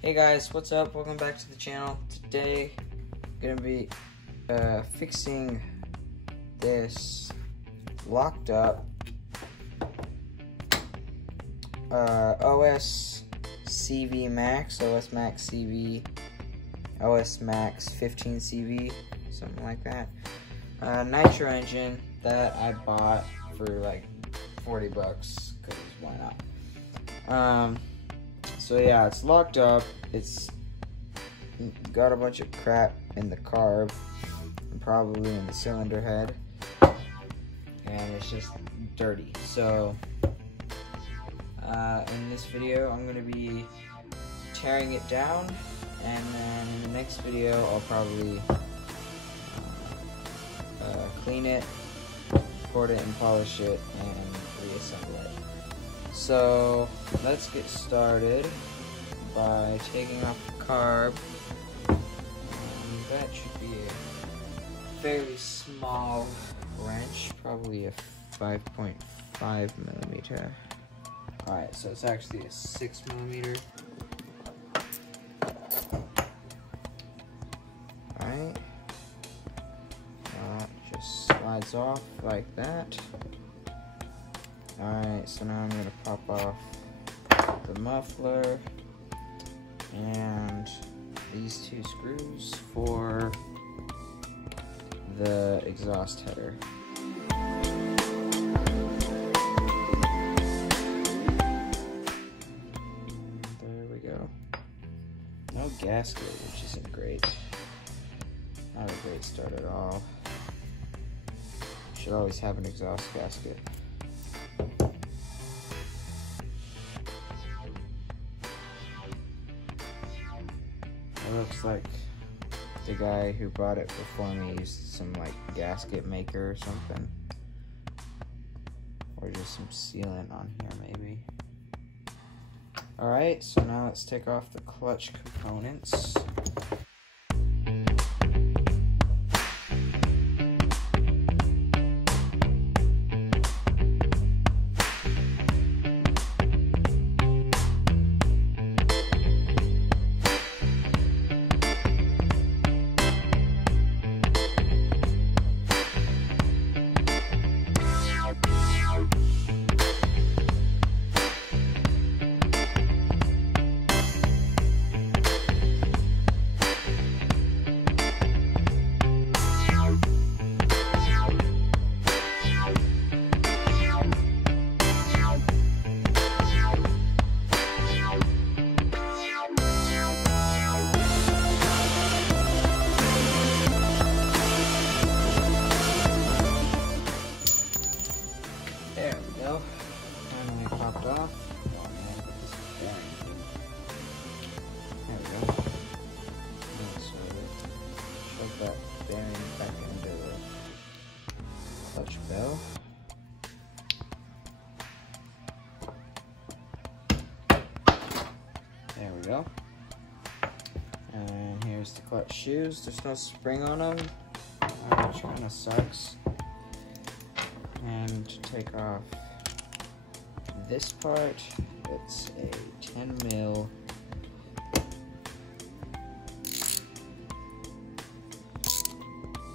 Hey guys, what's up? Welcome back to the channel. Today, I'm gonna be fixing this locked up OS CV Max, OS Max CV, OS Max 15 CV, something like that. Nitro engine that I bought for like 40 bucks, because why not? So yeah, it's locked up. It's got a bunch of crap in the carb, and probably in the cylinder head, and it's just dirty. So in this video, I'm gonna be tearing it down, and then in the next video, I'll probably clean it, record it, and polish it, and reassemble it. So let's get started by taking off the carb. That should be a fairly small wrench, probably a 5.5 millimeter. Alright, so it's actually a 6 millimeter. Alright, just slides off like that. Alright, so now I'm going to pop off the muffler and these two screws for the exhaust header. There we go. No gasket, which isn't great. Not a great start at all. Should always have an exhaust gasket. It looks like the guy who bought it before me used some like gasket maker or something, or just some sealant on here maybe. Alright, so now let's take off the clutch components. There we go. Finally popped off. Oh man, this is bearing. There we go. And so shove that bearing back into the clutch bell. There we go. And here's the clutch shoes. There's no spring on them, which kind of sucks. And to take off this part, it's a 10 mil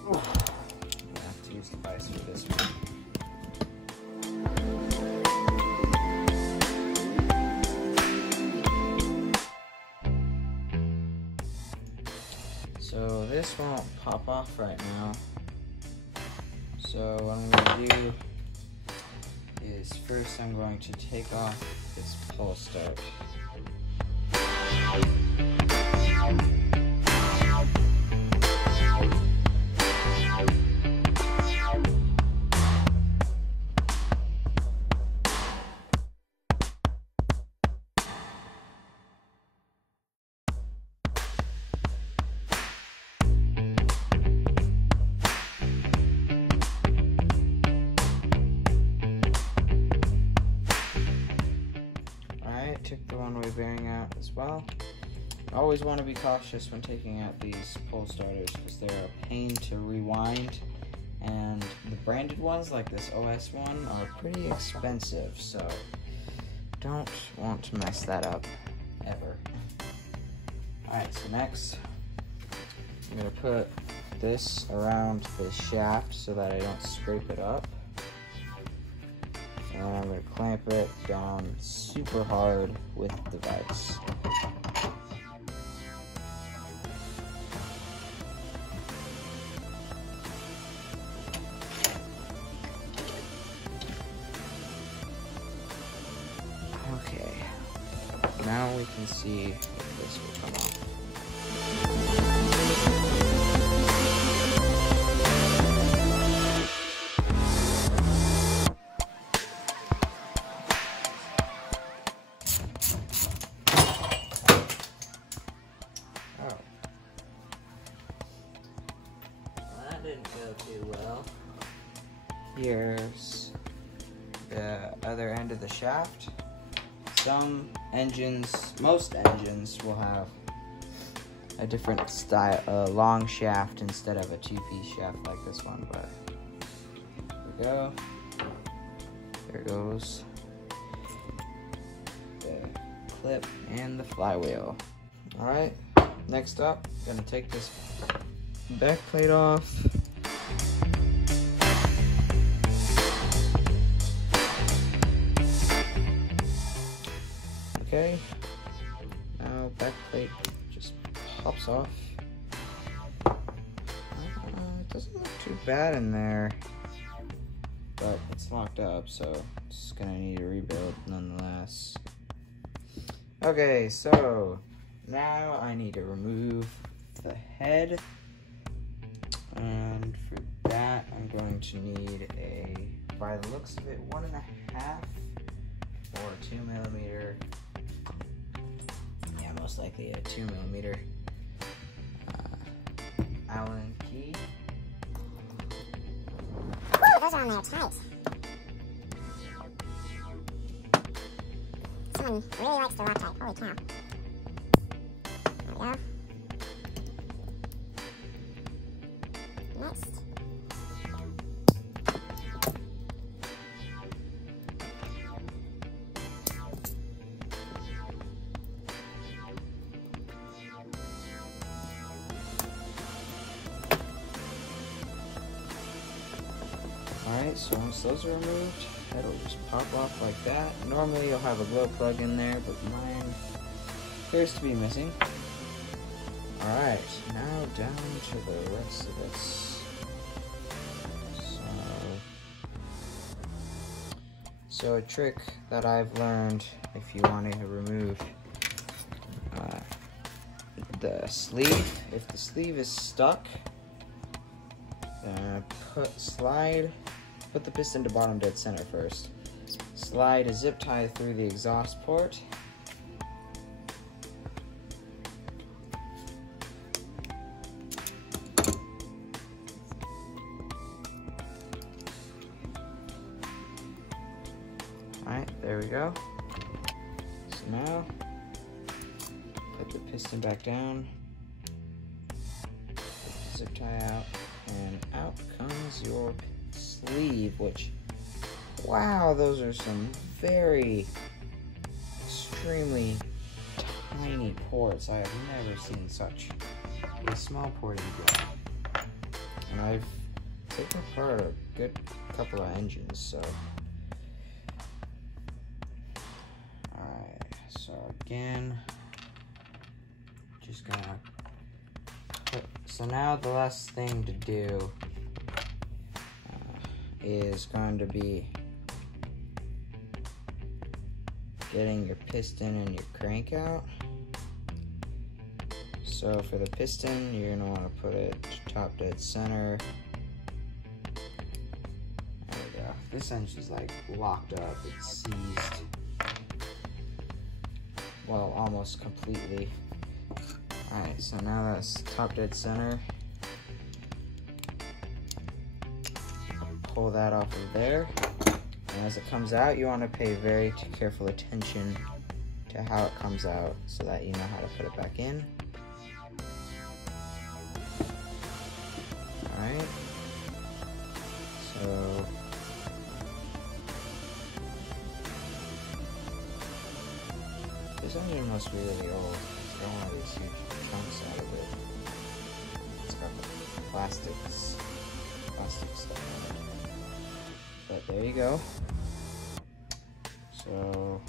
I'm gonna have to use the vise for this one. So this won't pop off right now. So what I'm going to do is first I'm going to take off this pull start. Took the one-way bearing out as well. Always want to be cautious when taking out these pull starters because they're a pain to rewind, and the branded ones like this OS one are pretty expensive, so don't want to mess that up ever. Alright, so next I'm going to put this around the shaft so that I don't scrape it up. And I'm going to clamp it down super hard with the vise. Okay, now we can see if this will come off. Oh. Well, that didn't go too well. Here's the other end of the shaft. Some engines, most engines will have a different style, long shaft instead of a two-piece shaft like this one, but there we go. There goes the clip and the flywheel. Alright, next up, I'm gonna take this back plate off. Okay, now back plate just pops off. It doesn't look too bad in there, but it's locked up, so it's gonna need a rebuild nonetheless. Okay, so now I need to remove the head, and for that I'm going to need a, by the looks of it, 1.5 or 2mm. Most likely a 2mm Allen key. Ooh, those are on there tight. Someone really likes the Loctite. Holy cow. There we go. Next. Alright, so once those are removed, it'll just pop off like that. Normally you'll have a glow plug in there, but mine appears to be missing. Alright, now down to the rest of this. So a trick that I've learned if you want to remove the sleeve, if the sleeve is stuck, put the piston to bottom dead center first. Slide a zip tie through the exhaust port. Alright, there we go. So now, put the piston back down, put the zip tie out, and out comes your sleeve, which, wow, those are some very extremely tiny ports. I have never seen such a small porting job. And I've taken apart a good couple of engines, so. Alright, so again, just gonna put, so now the last thing to do is going to be getting your piston and your crank out. So for the piston, you're gonna want to put it top dead center. There we go. This engine's like locked up, it's seized. Well, almost completely. Alright, so now that's top dead center. Pull that off of there, and as it comes out, you want to pay very careful attention to how it comes out so that you know how to put it back in. Alright, so this engine must be really old. It's don't want these huge chunks out of it. It's got the plastic stuff on it. But there you go. So,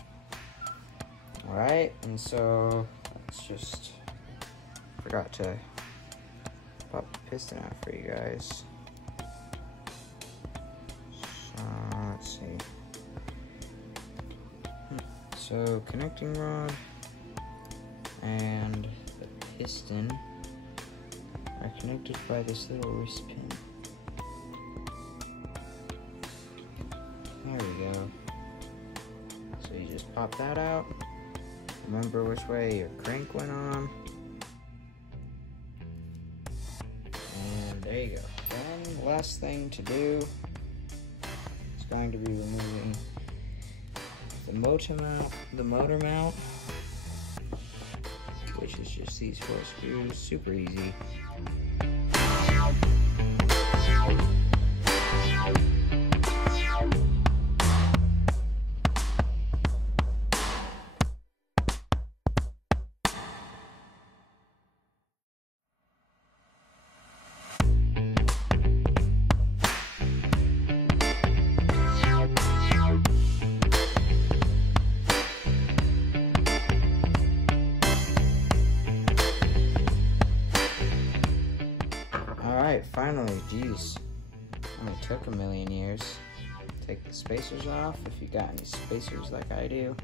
alright, and so let's just, forgot to pop the piston out for you guys. So, let's see. So, connecting rod and the piston are connected by this little wrist pin. There we go. So you just pop that out. Remember which way your crank went on. And there you go. Then last thing to do is going to be removing the motor mount, which is just these 4 screws. Super easy. Alright, finally, geez. Only took a million years. Take the spacers off if you got any spacers like I do.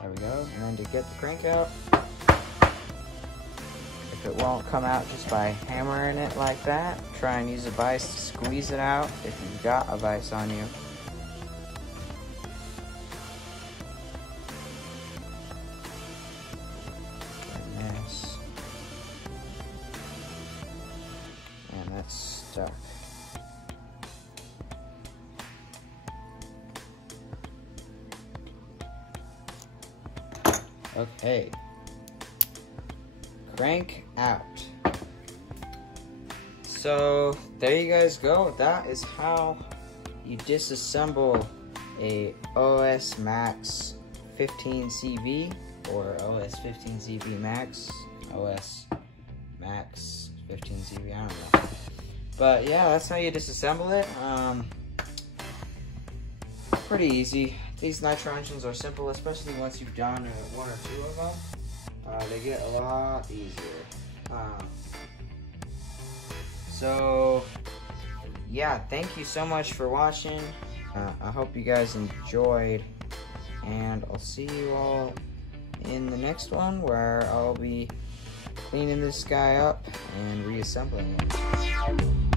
There we go. And then to get the crank out, if it won't come out just by hammering it like that, try and use a vise to squeeze it out if you've got a vise on you. That's stuck. Okay. Crank out. So there you guys go. That is how you disassemble a OS Max 15 CV or OS 15 CV Max. OS Max 15 CV, I don't know. But yeah, that's how you disassemble it. Pretty easy. These nitro engines are simple, especially once you've done 1 or 2 of them. They get a lot easier. So yeah, thank you so much for watching. I hope you guys enjoyed, and I'll see you all in the next one where I'll be cleaning this guy up and reassembling it.